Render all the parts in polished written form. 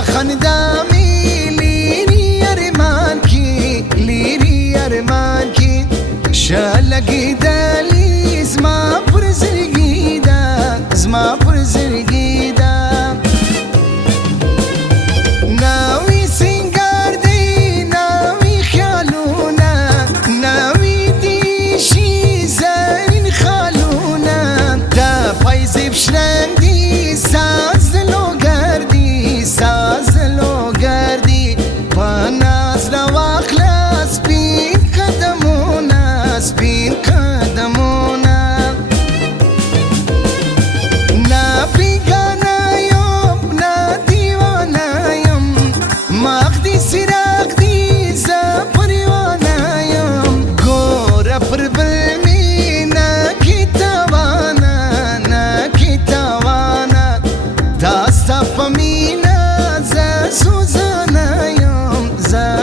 خندامي ليري أرمان كي شالقي دالي زما برزرقي دا ناوي سنگار دي ناوي خيالونا ناوي ديشي زارين خالونا دا بايزي بشرنگ دي سازلو گردی پاناس رواخلا سپین قدمونا نا بیگانایم نا دیوانایم ماخدی سراغ دی زپریوانایم گورا پر بلمی نا کی توانا داستا پمینا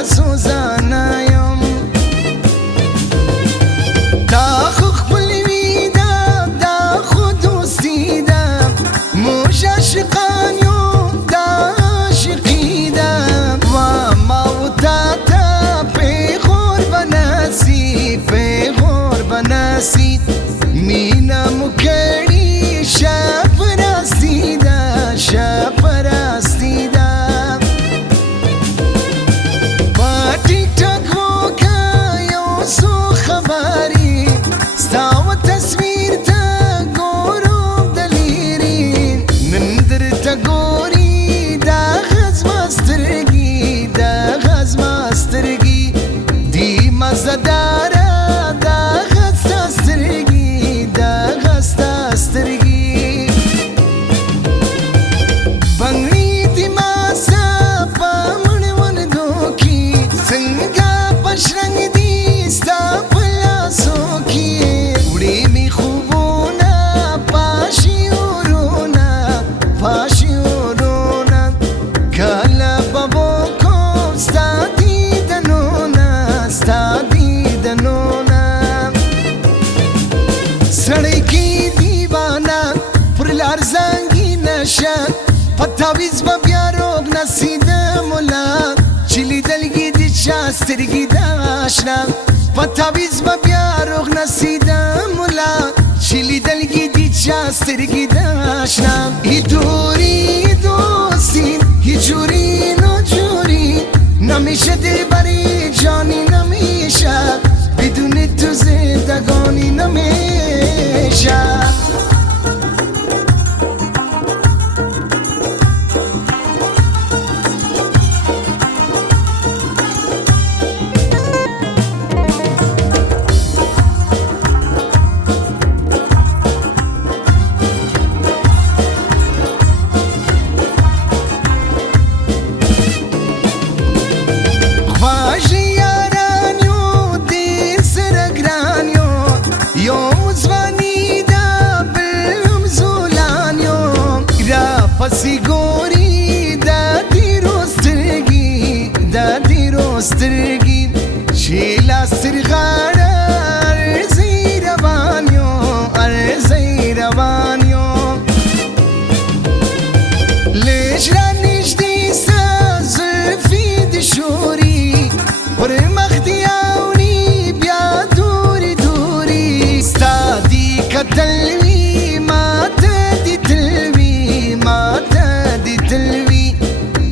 Suzanayım Da khulvi da khudusi da muj aşıkan yum da aşıqi da va mavtata peghor banasi mina mukari şaprasti da Zadara da gasta strgi bangli di masa pamn doki sanga pashrang di sta pala soki udi mi khubuna pashiuruna kala baboko stadi danona سړی دیوانا پر لار زنګی نشه پتاویز با بیا روغ نسید مولا چلی دلگی دی شاسترگی داشنا پتاویز با بیا روغ نسید مولا چلی دلگی دی شاسترگی داشنا ای دوری دوستین ای جوری نجوری نمیشه دل بری جانی نمیشه بدون تو زندگانی نمیشه Sigori da dirostirgi Shila sirgara arziravanyo Lejra nishdisa zulfi dishuri Par makhdiyauni bya duri Stadi ka talvi mata di talvi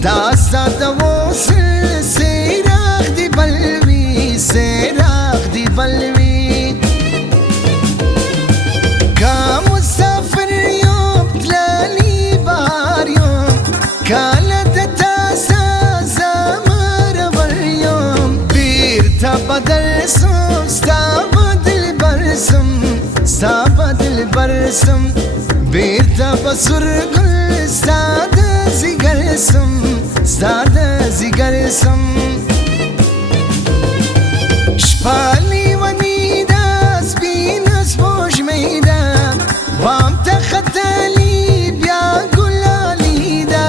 داستا دوصل سيراغ دي بلوي برسم ستا بدل برسم ستا بدل برسم بیرته بسر گل ستا د زیګرسم ستا د زیګرسم شپه لیونی ده سپینه سپوږمۍ ده بام ته ختلي بیا ګلالي ده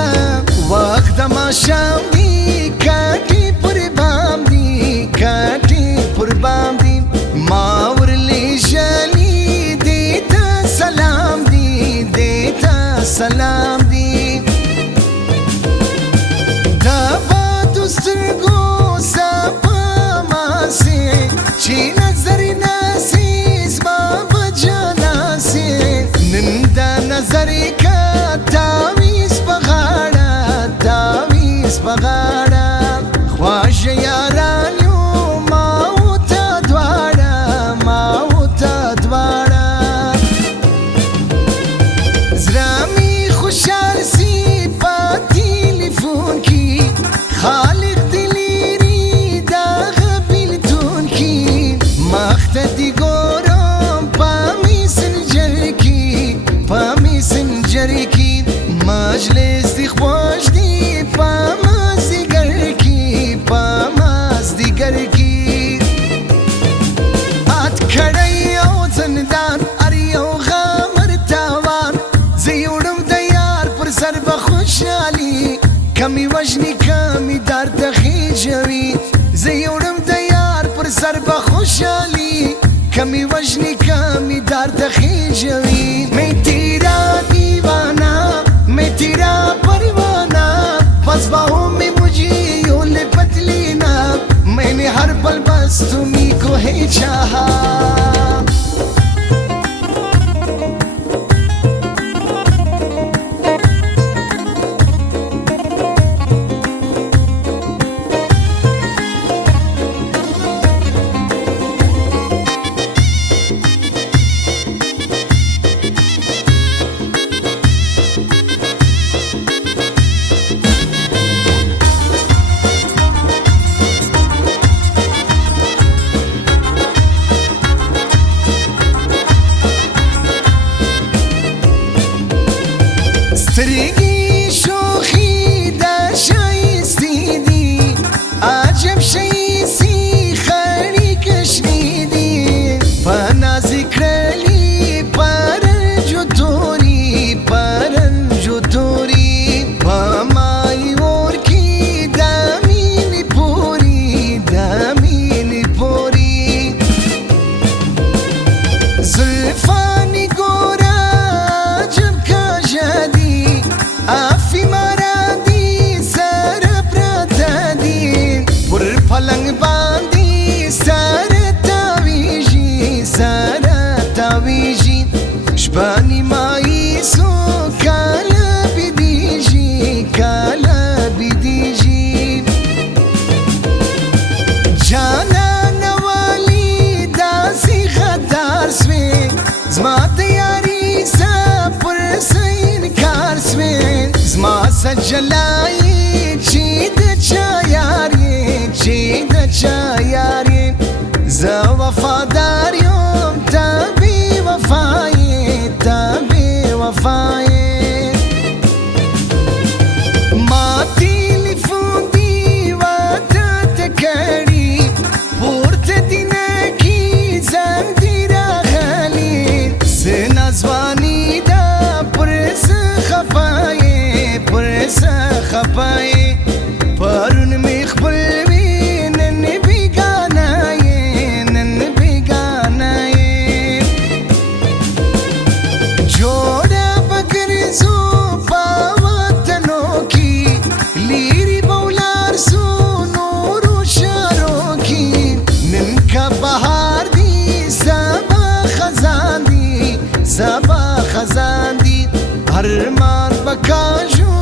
وخت د ماښام دی کاټې پر بام دی کاټې پر بام دی ما ورلیږلي دې ته سلام دی دې ته سلام دی د بادو سترګو سپه ماسې چې نظر ناسې زما به جناسې نن د نظر که تاویز په غاړه تاویز په غاړه خواږه یاران یو ما ورته دواړه ما ورته دواړه زړه مې خوشحال سي په تلیفون کې خالق دې لري دغه بېلتون کې مخ ته دې ګورم په میسنجر کې په میسنجر کې مجلس دې خوښ دی په مازدیګر کې په مازدیګر کې ات کړی او زندان هر یو غمر تاوان زه یوړم د یار پر سر به خوشحالي کمی وژني کمی درد خېژوي زه یوړم د یار پر سر به خوشحالي کمی وژني کمی درد خېژوي میں تیرا دیوانہ میں تیرا پروانہ بس باہوں میں مجھے یوں لپٹ لینا میں نے ہر پل بس تمہیں کو ہی چاہا سترګې شوخي د شایستې دي عجب شایستې خړې کشمې دي په نازک کړلي پرنجو توري پرنجو توري په مای اور کې د مینې پوري د مینې پوري زلفانې ګوره عجب کاږه دي افی مارا دی سر پراته دی پر پلنګ باندې سر تاویږي شپه نیمایي سو کاله بېدېږي کاله بېدېږي جانانه ولې داسې غدار سوې زما د یاري څه پر څه انکار سوې زما سجلای چې د چا یار یې چې د چا یار یې زه وفادار یم ته بې وفا یې ته بې وفا یې ما تلیفون دی واده ته کړي پورته دي نه کې زنګ دی راغلی څه ناځواني ده پر څه خفه یې پر څه خفه یې پرون مې خپل وي نن بېګانه یې نن بېګانه یې جوړه به ګرځو په وطنو کې لرې به ولاړ سو نورو ښارو کې نن که بهار دی سبا خزان دی سبا خزان دی ارمان به کاږو